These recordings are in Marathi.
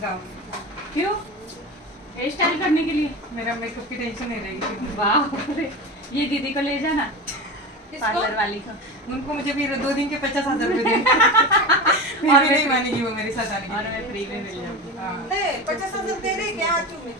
गाँव। क्यों? हेयर स्टाइल करने के लिए? मेरा मेकअप की टेंशन नहीं रहेगी। वाह, ये दीदी को ले जाना पार्लर वाली को। उनको मुझे भी 2 दिन के 50,000 रुपए देने और नहीं मानेगी वो मेरे साथ आने के लिए। और मैं फ्री में मिल जाऊंगी। 50,000 दे रहे क्या?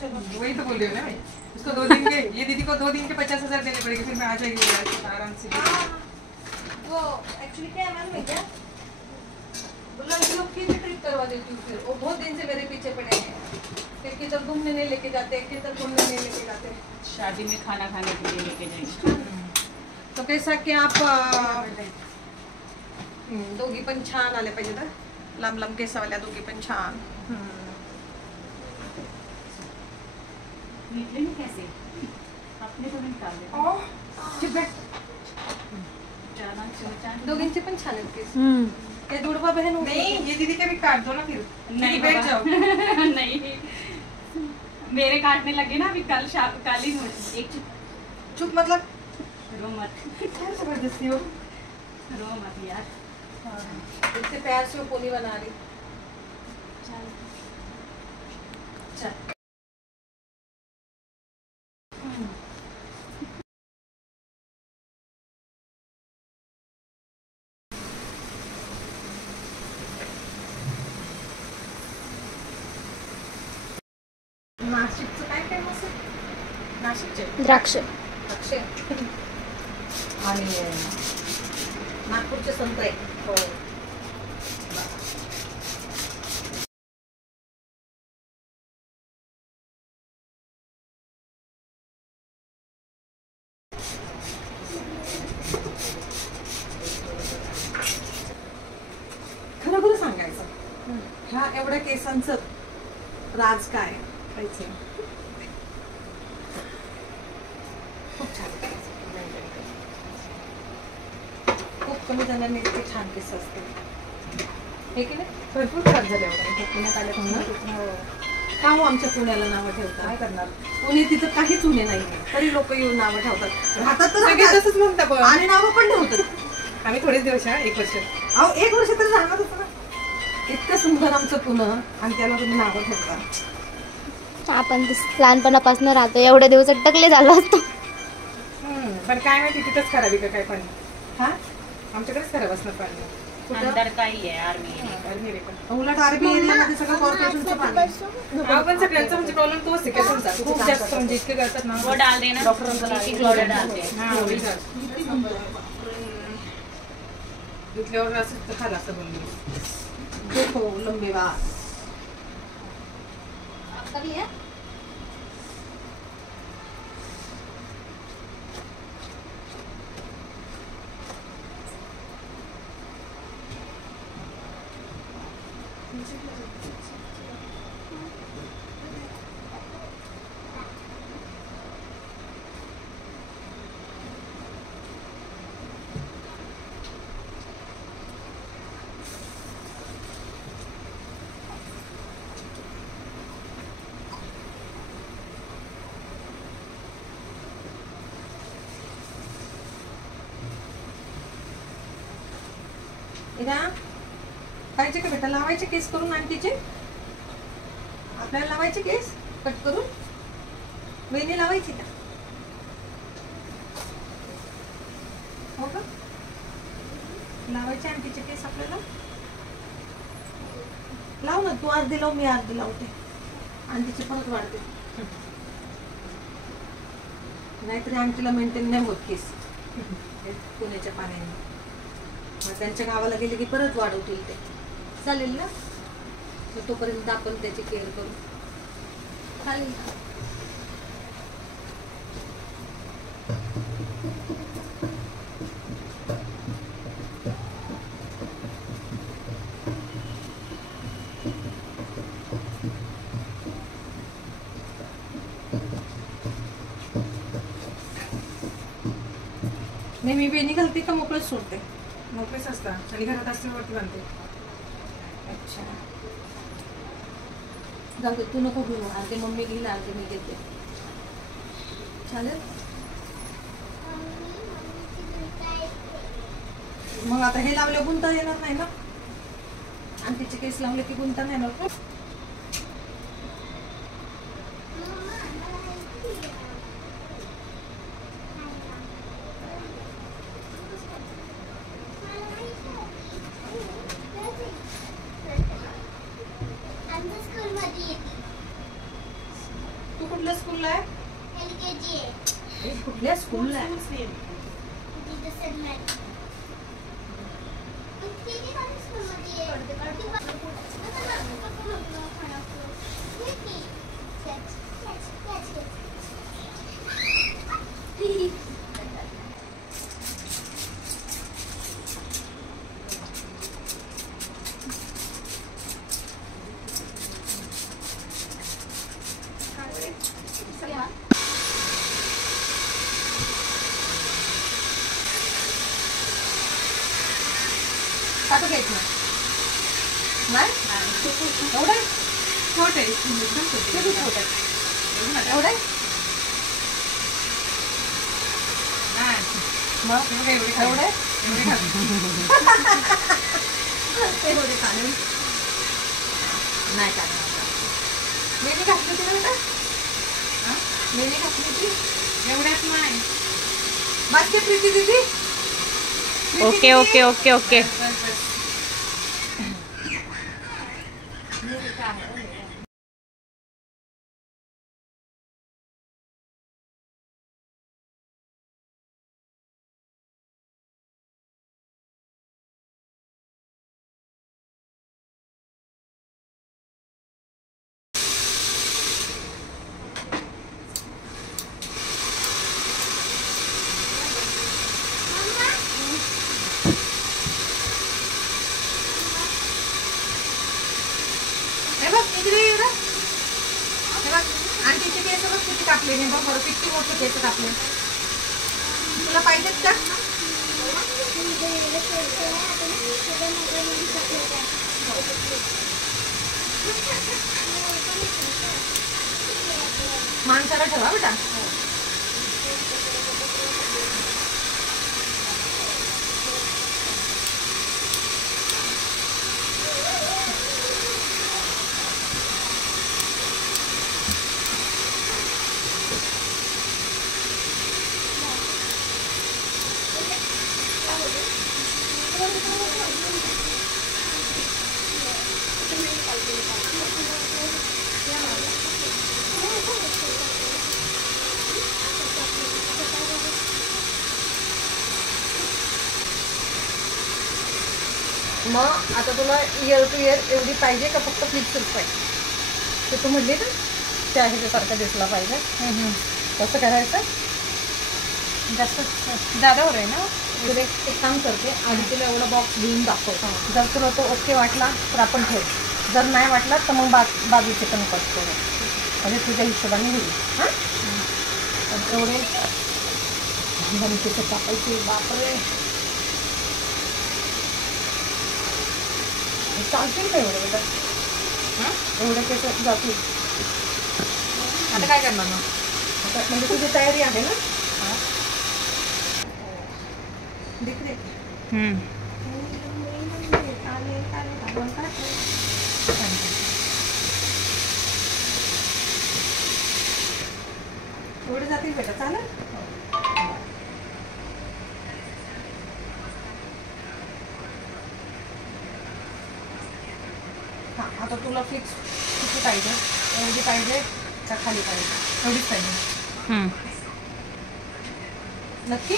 चलो वही तो बोल रही हूँ ना मैं उसको 2 दिन के, ये दीदी को 2 दिन के 50,000 देने पड़ेंगे, फिर मैं आ जाएगी आराम से। वो एक्चुअली क्या है मालूम है क्या, बोला कि लोग की ट्रिप करवा देती हूँ, फिर वो बहुत दिन से मेरे पीछे पड़े हैं, फिर किधर घूमने नहीं लेके जाते, किधर घूमने नहीं लेके जाते। शादी में खाना खाने के लिए लेके जाएंगे। तो कैसा कि आप दोघी पण छान आले पाहिजे ना, लांब लांब केसावाल्या दोघी पण छान। निकले नहीं कैसे? अपने को निकाल दे। दोघींचे पण छान आहेत केस। ते जुड़वा बहन हो नहीं, ये दीदी के भी काट दो ना फिर। नहीं बैठ जाओ। नहीं, मेरे काटने लगे ना अभी कल ही मुझे। एक चुप मतलब रो मत, क्या जबरदस्ती हो। रो मत यार। इतने प्यार से वो पोनी बना रही। चल नाशिकचं काय फेमस आहे? नाशिकचे द्राक्ष अक्षय आणि नागपूरचे संत्रे। हो खरं खरं सांगायचं, ह्या एवढ्या केसांचं राज काय पाहिजे? खूप छान, खूप कमी जणांनी इतके छान केस असते हे की नाही? भरपूर खराब झाले होते पुण्यात आले का हो आमच्या पुण्याला नावं ठेवतात? काय करणार, पुणे तिथं काहीच उणे नाही तरी लोक येऊन नावं ठेवतात, राहतात तर सगळे राहतात. तसंच म्हणता पण आणि नावं पण ठेवतात। आम्ही थोडेच दिवस 1 वर्ष अहो 1 वर्ष तरी राहणार होतं ना, इतकं सुंदर आमचं पुणे आणि त्याला तुम्ही नावं ठेवता। आपण लहानपणापासून राहतो, एवढे दिवस अटकले झालो असतो। पण काय माहिती तिथंच खराब आहे का काय पाणी, हा आमच्याकडेच खराब असणार पाणी। अंदर का ही है आर्मी। आर्मी रे पण उलट आरबी एरियामध्ये सगळं कॉर्पोरेशनचं पाणी। आपण सगळ्यांचा म्हणजे प्रॉब्लेम तोच आहे केसांचा, खूप जास्त म्हणजे इतके करतात ना। वो डाल देना, डॉक्टर क्लोराइड डालते हैं। हा वही इथल्यावर असं खाला असं बनलं। देखो लंबे बाल इरा पाहिजे का बेटा? लावायचे केस करून आंटीचे, आपल्याला लावायचे केस कट करून, वेणी लावायची का? हो का? लावायचे आंटीचे केस आपल्याला? लाव ना तू, अर्धी लाव मी अर्धी लावते, आंटीचे परत वाढते, नाहीतरी आंटीला मेंटेन नाही होत केस पुण्याच्या पाण्याने। मग त्यांच्या गावाला गेले की परत वाढवतील ते, चालेल ना? तर तोपर्यंत आपण त्याची केअर करू, चालेल ना? नाही मी वेणी घालते का मोकळच सोडते? मोकळेच असतात आणि घरात असते वरती बांधते। अच्छा जाऊ दे, तू नको घेऊ, अर्धे मम्मी घेईल अर्धे मी घेते, चालेल? मग आता हे लावले गुंता येणार नाही ना, आणि तिचे केस लावले की गुंता नाही येणार का? तू कुठल्या स्कूलला आहे? कुठल्या स्कूलला आहे? काटू घ्यायचं नाही एवढं छोटे किती छोटं एवढं मग एवढे एवढे चालेल नाही चालेल मेहंदी घातली होती ना बेटा मेहंदी घातली होती एवढ्यात नाही बाकी प्रीती दीदी ओके ओके ओके ओके हे बघ इकडे ये बघ. हे बघ आंटीचे केस बघ किती कापले हे बघ बरं किती मोठे केस कापले तुला पाहिजेत का माणसाला ठेवा बेटा मग आता तुला इयर टू इयर एवढी पाहिजे का फक्त फ्लिक्सच पाहिजे ते तू म्हणली ना त्या ह्याच्यासारखं दिसला पाहिजे कसं करायचं जास्त दादा हो आहे ना तुला एक काम करते आणि तुला एवढा बॉक्स घेऊन दाखव जर तुला तो ओके वाटला तर आपण ठेवू जर नाही वाटला तर मग बाजूचे पण कट करू म्हणजे तुझ्या हिशोबाने होईल हां एवढे गणपतीचं टाकायचे बापरे चालतील का एवढं बेटा एवढं कसं जातील आता काय करणार मग आता म्हणजे तुझी तयारी आहे ना दिखते एवढे जातील बेटा चालेल हां आता तुला फिक्स किती पाहिजे एवढी पाहिजे का खाली पाहिजे एवढीच पाहिजे नक्की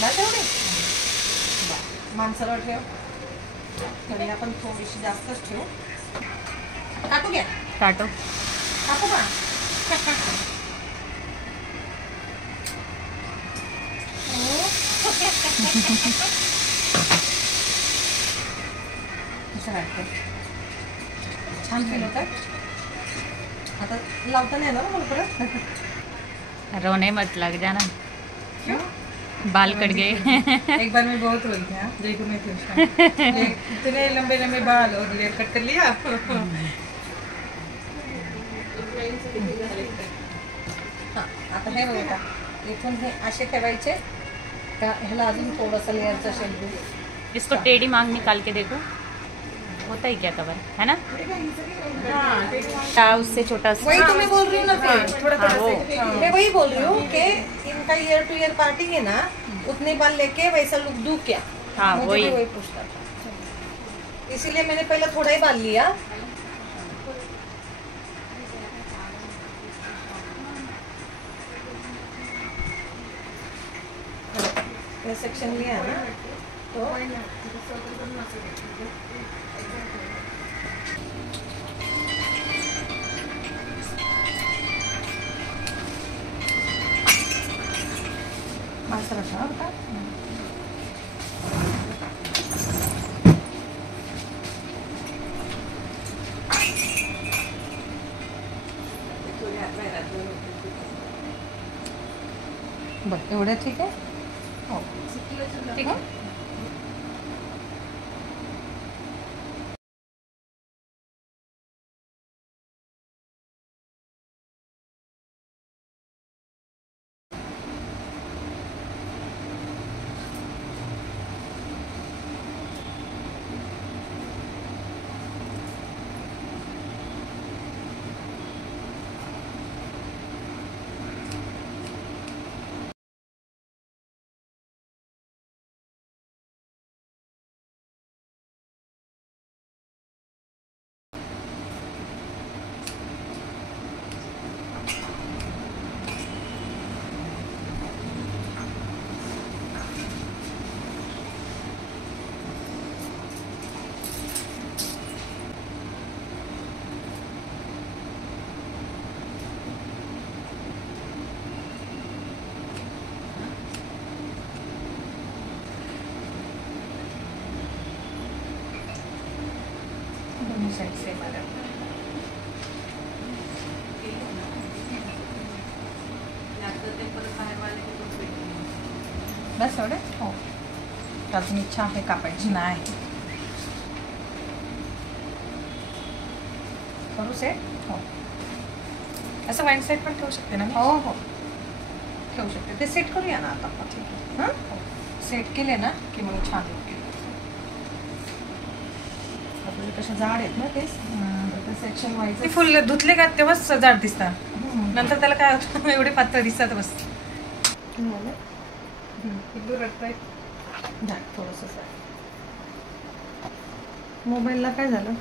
ना तेवढे माणसाला ठेव थोडी आपण थोडीशी जास्तच ठेवू काटू घ्या काटो कापू का असं वाटतं छान फील होत आता लावता नाही ना मला परत रोने मत लग जाना बाल कट गए एक बार मैं बहुत रोई थी जयपुर में थी उस टाइम इतने लंबे लंबे बाल और लेयर कट कर लिया हां आता हे बघा इथून हे असे ठेवायचे का ह्याला अजून थोडंसं लेअरचा शेप देऊ इसको टेढ़ी मांग निकाल के देखो होता ही क्या कवर है ना, उससे छोटा वही तो मैं बोल रही हूँ ना फिर। थोड़ा थोड़ा वो। से मैं वही बोल रही हूँ कि इनका ईयर टू ईयर पार्टी है ना, उतने बाल लेके वैसा लुक दूं क्या? हाँ, मुझे वही। भी वही पूछना था, इसीलिए मैंने पहले थोड़ा ही बाल लिया। ये सेक्शन लिया ना तो मासा रखा होता। बरं एवढं ठीक आहे. हो ठीक आहे. दोन्ही साईड सेम आल्या. बस एवढे. हो अजून इच्छा आहे कापायची नाही. करू सेट. हो असं वाईन सेट पण ठेवू शकते ना मी? हो हो ठेवू शकते. ते सेट करूया ना आता. ठीक आहे. हां हो सेट केले ना की मग छान होईल. आपल्याला कशा जाड आहेत ना तेच सेक्शन वाईज. ते फुल धुतले का तेव्हाच जाड दिसतात, नंतर त्याला काय होतं एवढे पातळ दिसतात बस. एकदम रटतंय. थोडंसं मोबाईलला काय झालं?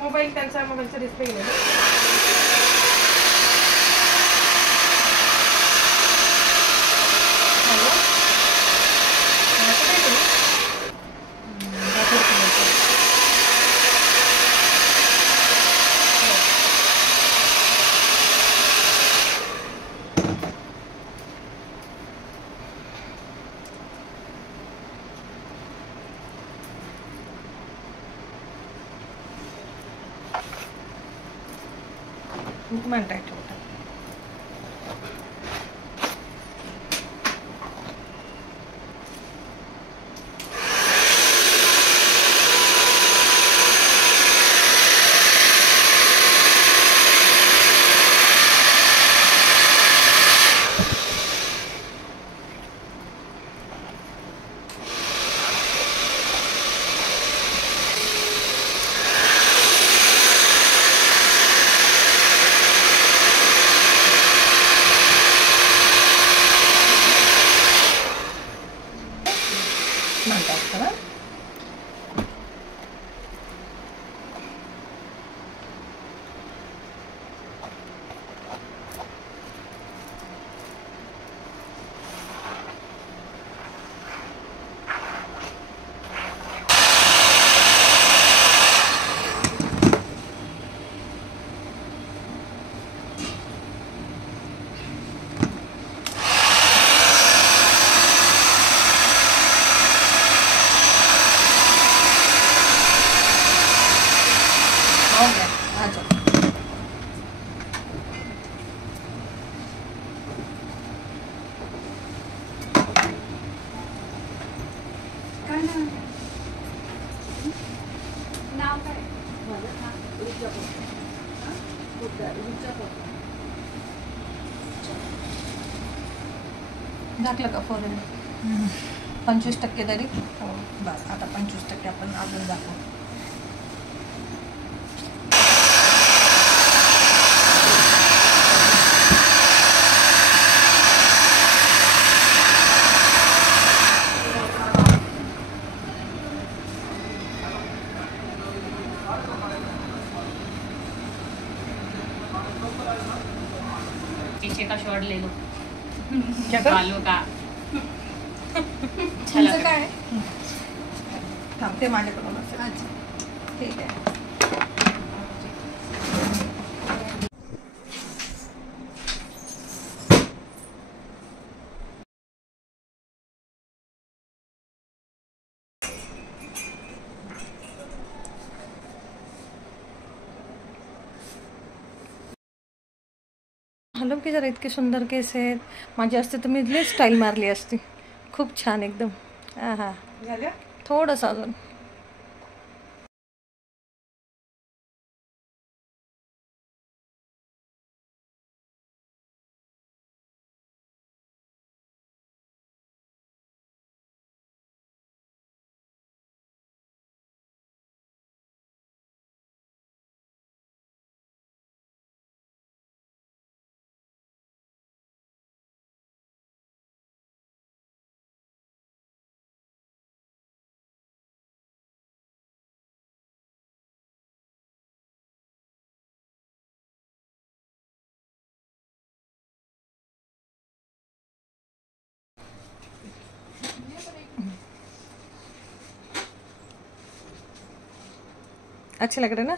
मोबाईल त्यांचा मोबाईलचा डिस्प्ले गेला. म्हणताय ठेवता. म्हणतात का? हो गया. आ जाओ. काय नाव काय? झाकलं का फोन? 25% तरी बस. आता 25% आपण अजून दाखवू. पीछे का शॉट ले लो क्या कर? बालों का. तुमचं काय थांबते माझ्याकडून असेल. अच्छा ठीक आहे. हॅलो की जरा इतके सुंदर केस आहेत. माझी असते तर मी लई स्टाईल मारली असती. खूप छान एकदम. हां झाल्या थोडंसं अजून. अच्छे लग रहे ना.